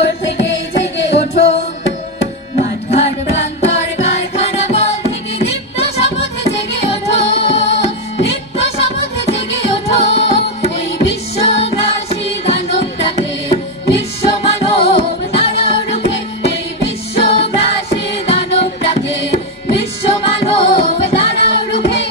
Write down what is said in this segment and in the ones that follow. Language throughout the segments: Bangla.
শহর থেকে জেগে ওঠো মাঠঘাট প্রান্তর কারখানা কল থেকে দীপ্ত শপথে জেগে ওঠো দীপ্ত শপথে জেগে ওঠো ওই বিশ্বগ্রাসী দানবটাকে বিশ্ব মানব তারা রুখে এই বিশ্বগ্রাসী দানবটাকে বিশ্ব মানব তারা রুখে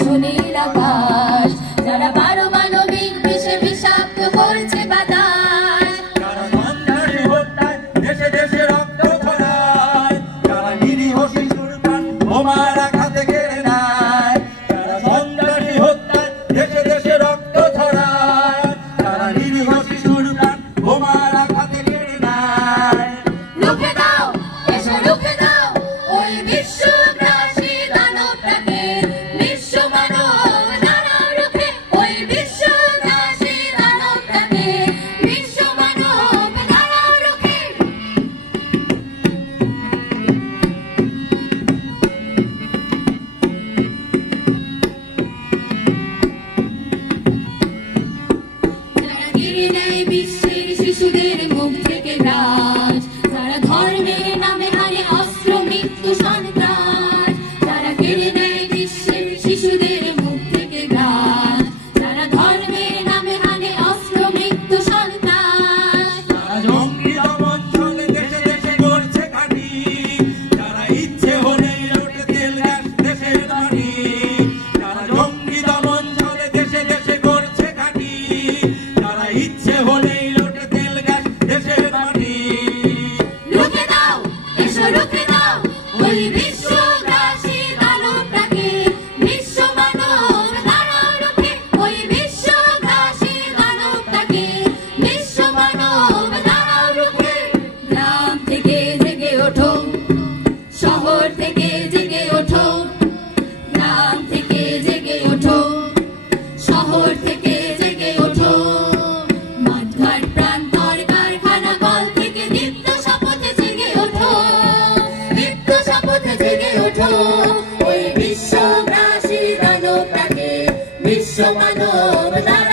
সুনীল আকাশ যারা পারমাণবিক বিষে বিষাক্ত করছে বাতাস যারা সন্ত্রাসী হত্যায় দেশে দেশে রক্ত ছড়ায় যারা নিরীহ শিশুর প্রাণ বোমার আঘাতে কেড়ে নেয় যারা সন্ত্রাসী হত্যায় দেশে দেশে রক্ত ছড়ায় যারা নিরীহ শিশুর প্রাণ বোমার আঘাতে কেড়ে নেয় রুখে দাও এসো রুখে দাও ওই বিশ্বগ্রাসী দানবটাকে বিশ্ব মানব তারা রুখে ওই বিশ্বগ্রাসী দানবটাকে বিশ্ব মানব তারা রুখে যারা কেড়ে নেয় বিশ্বের শিশুদের মুখ থেকে রাজ যারা ধর্মের নামে হানে অস্ত্র মৃত্যু সন্ত্রাস যারা কেড়ে নেয় বিশ্বের শিশুদের মুখ থেকে রাজ যারা ধর্মের নামে হানে অস্ত্র মৃত্যু সন্ত্রাস যারা জঙ্গি দমন চলে দেশে দেশে করছে ঘাঁটি যারা ইচ্ছে হলেই লোটে তেল গ্যাস দেশের মাটি যারা জঙ্গি দমন চলে দেশে দেশে করছে ঘাঁটি যারা ইচ্ছে হলেই লোটে তেল গ্যাস দেশের মাটি রুখে দাও এসো রুখে দাও ওই বিশ্বগ্রাসী দানবটাকে বিশ্ব মানব তারা রুখে ওই বিশ্বগ্রাসী দানবটাকে বিশ্ব মানব তারা রুখে গ্রাম থেকে জেগে ওঠো শহর থেকে জেগে ওঠো গ্রাম থেকে জেগে ওঠো শহর থেকে জেগে ওঠো মাঠঘাট প্রান্তর কারখানা কল থেকে দীপ্ত শপথে জেগে ওঠো দীপ্ত শপথে জেগে ওঠো ওই বিশ্বগ্রাসী দানবটাকে বিশ্ব মানব তারা